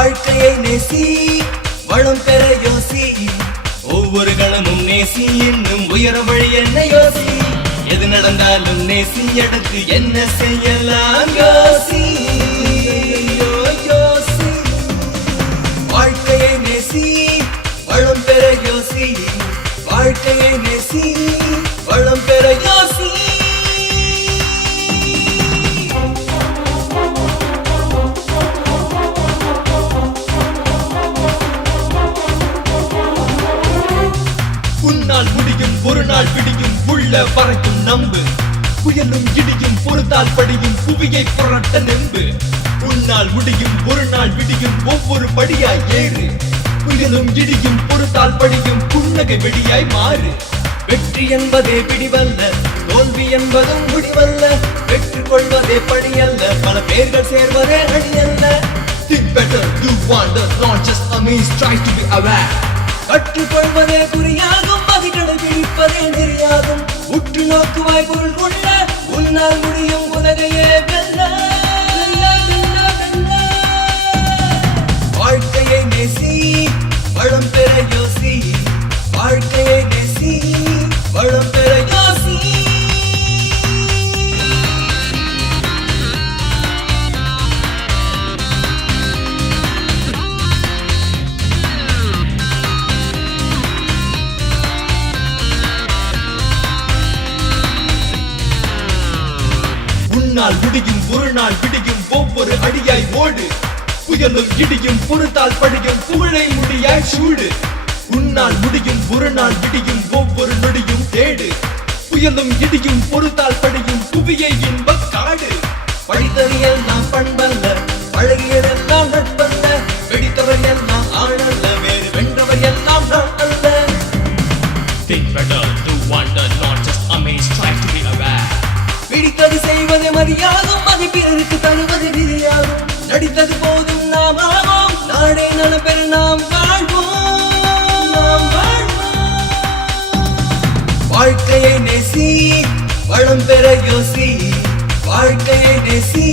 வாழ்க்கையை நேசி வளம் பெற யோசி ஒவ்வொரு கணமும் நேசி என்னும் உயர வழி என்ன யோசி எது நடந்தாலும் நேசி அடுத்து என்ன செய்யலாம் யோசி யோசி வாழ்க்கையை நேசி வளம் பெற யோசி வாழ்க்கையை நேசி வளம் பெற யோசி உன்னால் முடியும் ஒரு நாள் விடியும் உள்ள வரைக்கும் நம்பு புயலும் இடியும் பொறுத்தால் படியும் புவியை புரட்ட நெம்பு உன்னால் முடியும் ஒரு நாள் விடியும் ஒவ்வொரு படியாய் ஏறு புயலும் இடியும் பொறுத்தால் படியும் புன்னகை வெடியாய் மாறு வெற்றி என்பதே பிடிவல்ல தோல்வி என்பதும் முடிவல்ல வெற்றி கொள்வதே படியல்ல பல பேர்கள் சேர்வதே அணியல்ல Think better, do wonder, not just amaze, try to be aware கற்றுக்கொள்வதே குறியாகும் அதை கடைபிடிப்பதே நெறியாகும் உற்று நோக்குவாய் பொருள் கொள்ள உன்னால் முடியும் உலகையே வெல்ல வாழ்க்கையை நேசி வளம் பெற யோசி வாழ்க்கையை நேசி வளம் பெற யோசி உன்னால் முடியும் ஒரு நாள் விடியும் ஒவ்வொரு அடியாய் ஓடு புயலும் இடியும் பொறுத்தால் படியும் புகழை முடியாய் சூடு உன்னால் முடியும் ஒரு நாள் விடியும் ஒவ்வொரு நொடியும் தேடு புயலும் இடியும் பொறுத்தால் படியும் புவியை இன்ப காடு படித்தறியெல்லாம் பண்பல்ல பழகியதெல்லாம் நட்பல்ல வெடித்தவர் எல்லாம் ஆணல்ல வேறு வென்றவர் எல்லாம் நான் அல்ல Think better, do wonder, not just amaze, try to be aware பிடித்தது செய்வது மதியாகும் அது பிறருக்கு தருவது விதியாகும் நடித்தது போதும் நாம் ஆவோம் நாடே நலம் பெற நாம் வாழ்வோம் வாழ்க்கையை நேசி வளம் பெற யோசி வாழ்க்கையை நேசி